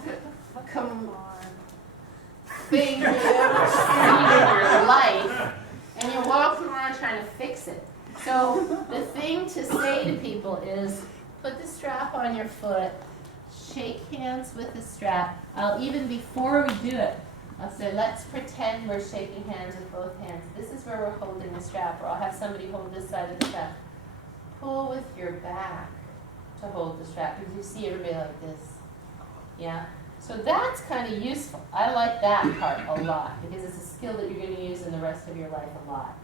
thing you've ever seen in your life, and you're walking around trying to fix it. So the thing to say to people is, put the strap on your foot, shake hands with the strap. Even before we do it, I'll say, let's pretend we're shaking hands with both hands. This is where we're holding the strap, or I'll have somebody hold this side of the strap. Pull with your back to hold the strap, because you see everybody like this. Yeah? So that's kind of useful. I like that part a lot, because it's a skill that you're going to use in the rest of your life a lot.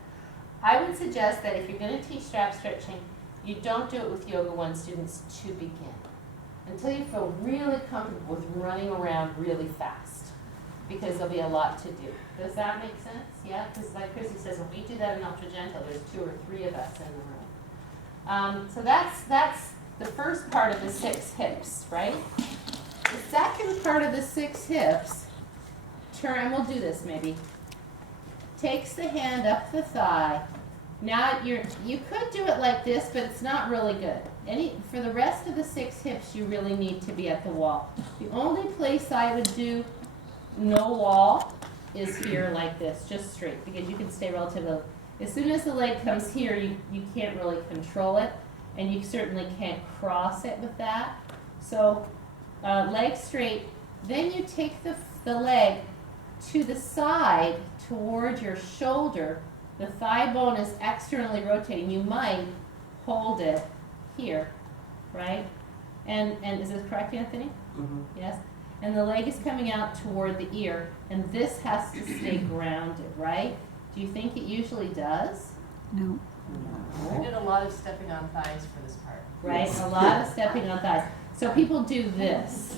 I would suggest that if you're going to teach strap stretching, you don't do it with Yoga 1 students to begin, until you feel really comfortable with running around really fast, because there'll be a lot to do. Does that make sense? Yeah? Because like Chrissy says, when we do that in Ultra Gentle, there's 2 or 3 of us in the room. So that's the first part of the 6 hips, right? The second part of the 6 hips, turn, we'll do this maybe, takes the hand up the thigh. Now you could do it like this, but it's not really good. For the rest of the 6 hips, you really need to be at the wall. The only place I would do no wall is here like this, just straight, because you can stay relatively. As soon as the leg comes here, you can't really control it, and you certainly can't cross it with that. So leg straight, then you take the leg to the side toward your shoulder. The thigh bone is externally rotating. You might hold it here, right? And is this correct, Anthony? Mm-hmm. Yes? And the leg is coming out toward the ear, and this has to stay grounded, right? Do you think it usually does? No. I did a lot of stepping on thighs for this part. Right? A lot of stepping on thighs. So people do this.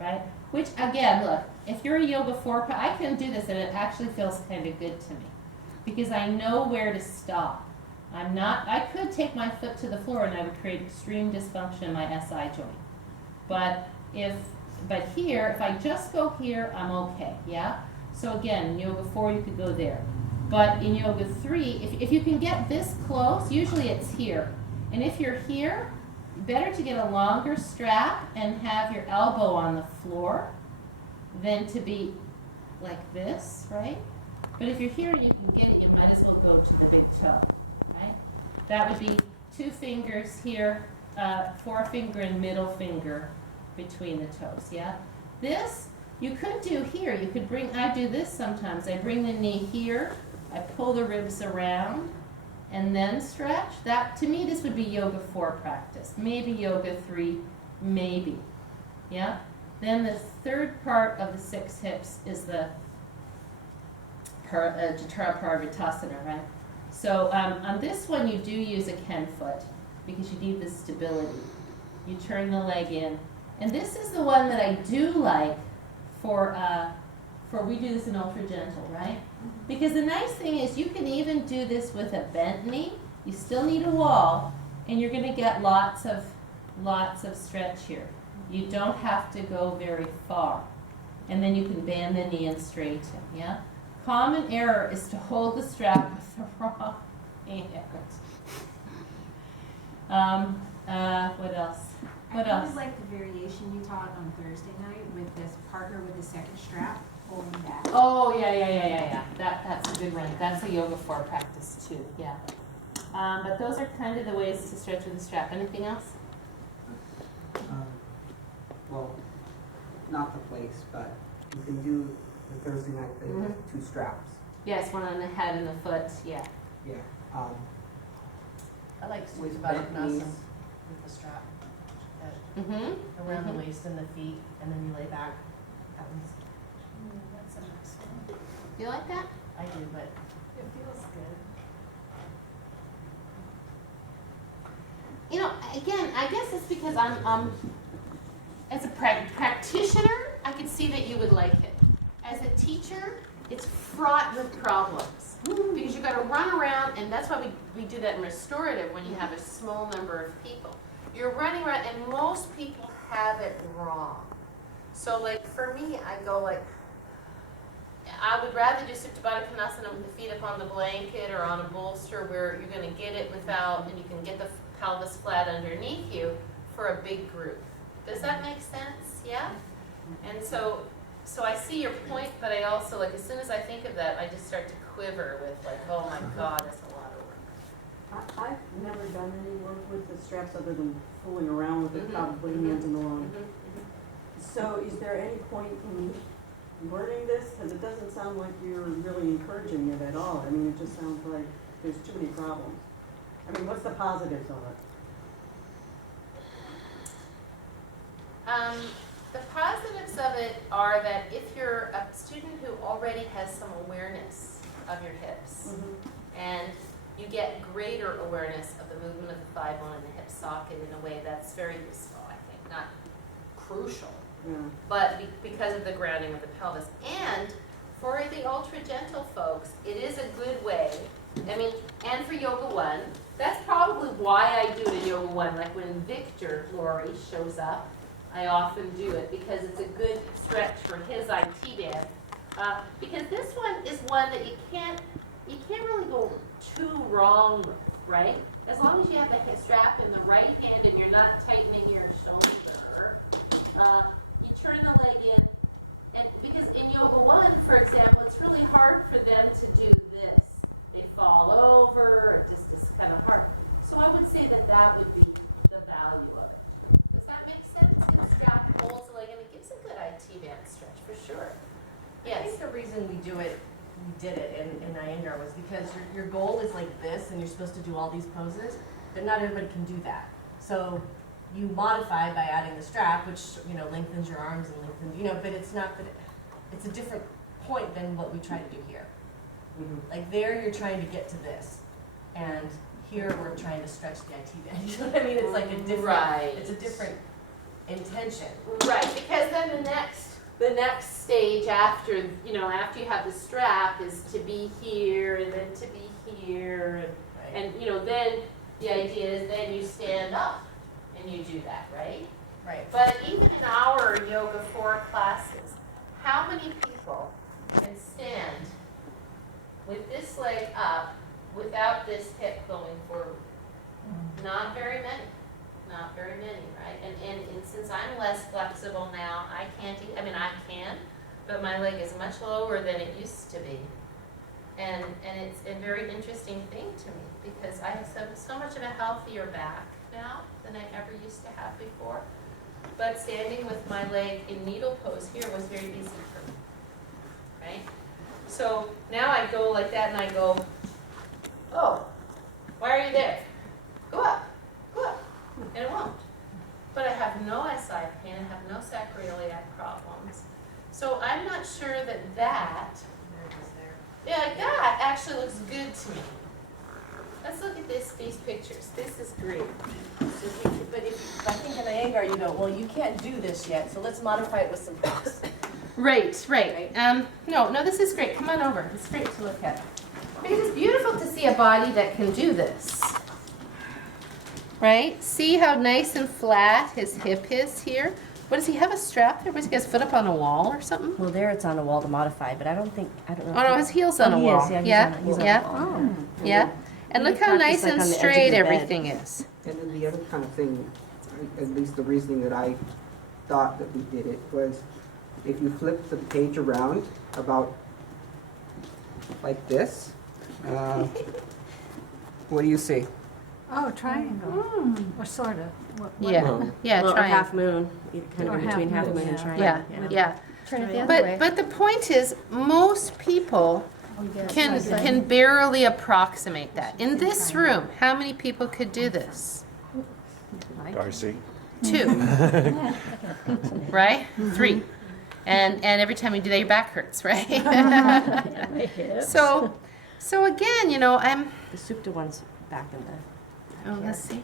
Right? Which, again, look, if you're a Yoga 4, I can do this and it actually feels kind of good to me. Because I know where to stop. I could take my foot to the floor and I would create extreme dysfunction in my SI joint. But here, if I just go here, I'm okay, yeah? So again, in Yoga 4, you could go there. But in Yoga 3, if you can get this close, usually it's here. And if you're here, better to get a longer strap and have your elbow on the floor than to be like this, right? But if you're here and you can get it, you might as well go to the big toe, right? That would be 2 fingers here, forefinger and middle finger between the toes, yeah? This, you could do here. You could I do this sometimes. I bring the knee here, I pull the ribs around, and then stretch. That, to me, this would be Yoga 4 practice. Maybe Yoga 3, maybe, yeah? Then the third part of the 6 hips is the Jatara Parvattasana, right? So on this one, you do use a Ken foot because you need the stability. You turn the leg in. And this is the one that I do like for we do this in Ultra Gentle, right? Because the nice thing is you can even do this with a bent knee. You still need a wall, and you're going to get lots of stretch here. You don't have to go very far. And then you can bend the knee and straighten, yeah? Common error is to hold the strap with the wrong hand. What else? What I else? always like the variation we taught on Thursday night with this partner with the second strap holding back. Oh, yeah. That's a good one. That's a Yoga 4 practice too, yeah. But those are kind of the ways to stretch with the strap. Anything else? Well, not the place, but you can do the Thursday night thing, Mhm. 2 straps. Yes, one on the head and the foot, yeah. Yeah. I like With squat bent knees. the strap. Mm-hmm. Around the waist and the feet, and then relay back. You like that? I do, but it feels good. You know, again, I guess it's because I'm as a practitioner, I can see that you would like it. would rather do Supta-Baddha-Konasana with the feet up on the blanket or on a bolster where you're going to get it without, and you can get the pelvis flat underneath you for a big group. Does that make sense? Yeah? And so I see your point, but I also, like, as soon as I think of that, I just start to quiver with, like, oh my God, that's a lot. I've never done anything with the straps other than fooling around with the top, putting them along. So is there any point in learning this? Because it doesn't sound like you're really encouraging it at all. I mean, it just sounds like there's too many problems. I mean, what's the positive on it? The positives of it are that if you're a student who already has some awareness of your hips, and you get greater awareness of the movement of the thigh bone and the hip socket in a way that's very useful, I think, not crucial, but because of the grounding of the pelvis. And for the ultra gentle folks, it is a good way. I mean, and for Yoga 1, that's probably why I do a Yoga 1. Like when Victor Glory shows up, I often do it because it's a good step for his IT day. Because this one is one that you can't really go too wrong with, right? As long as you have the hip strap in the right hand and you're not tightening your shoulder, you turn the leg in. And because in Yoga 1, for example, it's really hard for them to do this. They fall over, it just is kind of hard. So I would say that that would be the value of it. Does that make sense? It's strap pulls the leg and it gives a good IT band stretch for sure. I Yes. think the reason we did it in Iyengar was because your goal is like this and you're supposed to do all these poses, but not everybody can do that. So you modify by adding the strap, which, you know, lengthens your arms and lengthens, you know, but it's not that it's a different point than what we try to do here. Like there you're trying to get to this, and here we're trying to stretch the IT band. You know what I mean? It's like a different, Right. it's a different intention. Right, because then the next stage after, after you have the strap is to be here and then to be here and then the idea is then you stand up and you do that, right? Right. But even an hour in yoga before classes, how many people can stand with this leg up without this hip going forward? Not very many. Not very many, right? And since I'm less flexible now, I can't, I can, but my leg is much lower than it used to be. And it's a very interesting thing to me because I have so much of a healthier back now than I ever used to have before. But standing with my leg in needle pose here was very easy for me, right? So now I go like that and I go, oh, why are you there? Go up, and it won't. But I have no SI pain, I have no sacroiliac problems. So I'm not sure that that actually looks good to me. Let's look at these pictures. This is great. But I think in Iyengar you go, well, you can't do this yet, so let's modify it with some props. Right. No, this is great. Come on over. It's great to look at. Because it's beautiful to see a body that can do this. Right? See how nice and flat his hip is here? What, does he have a strap there? Was he his foot up on a wall or something? Well, there it's on a wall to modify, but I don't know. Oh no, his heel's on a he wall. is, yeah, he's on a wall. Oh. Yeah. And You look how practice, nice like, and on the edge of straight your bed. everything is. And then the other kind of thing, at least the reasoning that I thought that we did it was, if you flip the page around about like this, what do you see? Oh, triangle, or sort of. What- Yeah, Well, or try it. half moon, kind of Or in between half half moon, moon and yeah. triangle. Yeah. Turn it the other way. But the point is, most people Yeah, can side by. can barely approximate that. In this room, how many people could do this? Darcy. 2, I can approximate. right? 3. And every time you do that, your back hurts, right? And my hips. So again, I'm. The Supta one's back in the. Oh, let's see.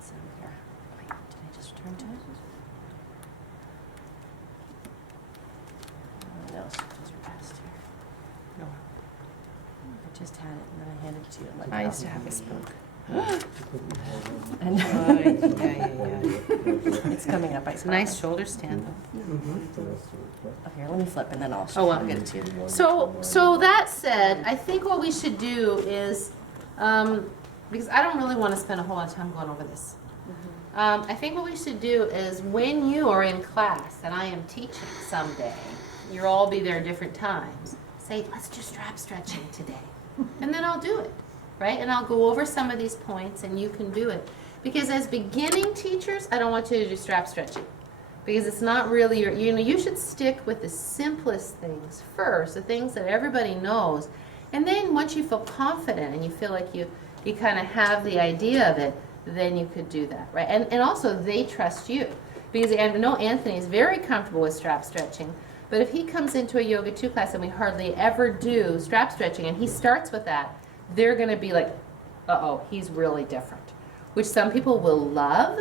So here. Wait, did I just turn to it? No, Suptas are past here. Just had it, and I handed it to you. Like I that. used to have a spoke. And it's coming up. I saw Nice it. shoulder stand. Oh, here. Here, let me flip and then I'll show Oh, you. wow. I'll get it to you. So that said, I think what we should do is, because I don't really want to spend a whole lot of time going over this. I think what we should do is when you are in class and I am teaching someday, you'll all be there at different times, say, let's do strap stretching today. And then I'll do it, right? And I'll go over some of these points and you can do it. Because as beginning teachers, I don't want you to do strap stretching. Because it's not really your, you should stick with the simplest things first, the things that everybody knows. And then once you feel confident and you feel like you kind of have the idea of it, then you could do that, right? And also they trust you. Because I know Anthony is very comfortable with strap stretching, but if he comes into a Yoga 2 class and we hardly ever do strap stretching and he starts with that, they're gonna be like, uh-oh, he's really different. Which some people will love,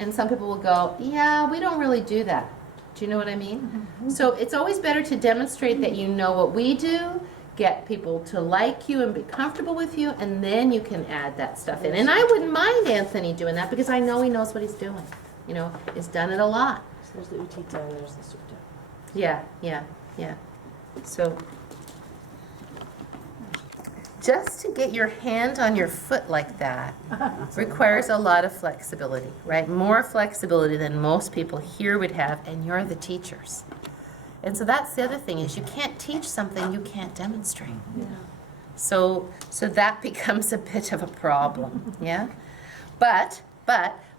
and some people will go, yeah, we don't really do that. Do you know what I mean? So it's always better to demonstrate that you know what we do, get people to like you and be comfortable with you, and then you can add that stuff in. And I wouldn't mind Anthony doing that because I know he knows what he's doing. You know, he's done it a lot. So there's the Utita and there's the Supta. Yeah. So just to get your hand on your foot like that requires a lot of flexibility, right? More flexibility than most people here would have, and you're the teachers. And so that's the other thing is you can't teach something you can't demonstrate. So that becomes a bit of a problem, yeah? But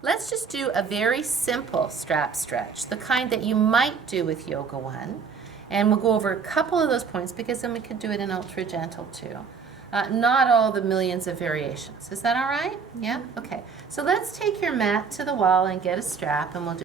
let's just do a very simple strap stretch, the kind that you might do with Yoga 1. And we'll go over a couple of those points because then we can do it in Ultra Gentle too. Not all the millions of variations. Is that all right? Yeah? Okay. So let's take your mat to the wall and get a strap and we'll do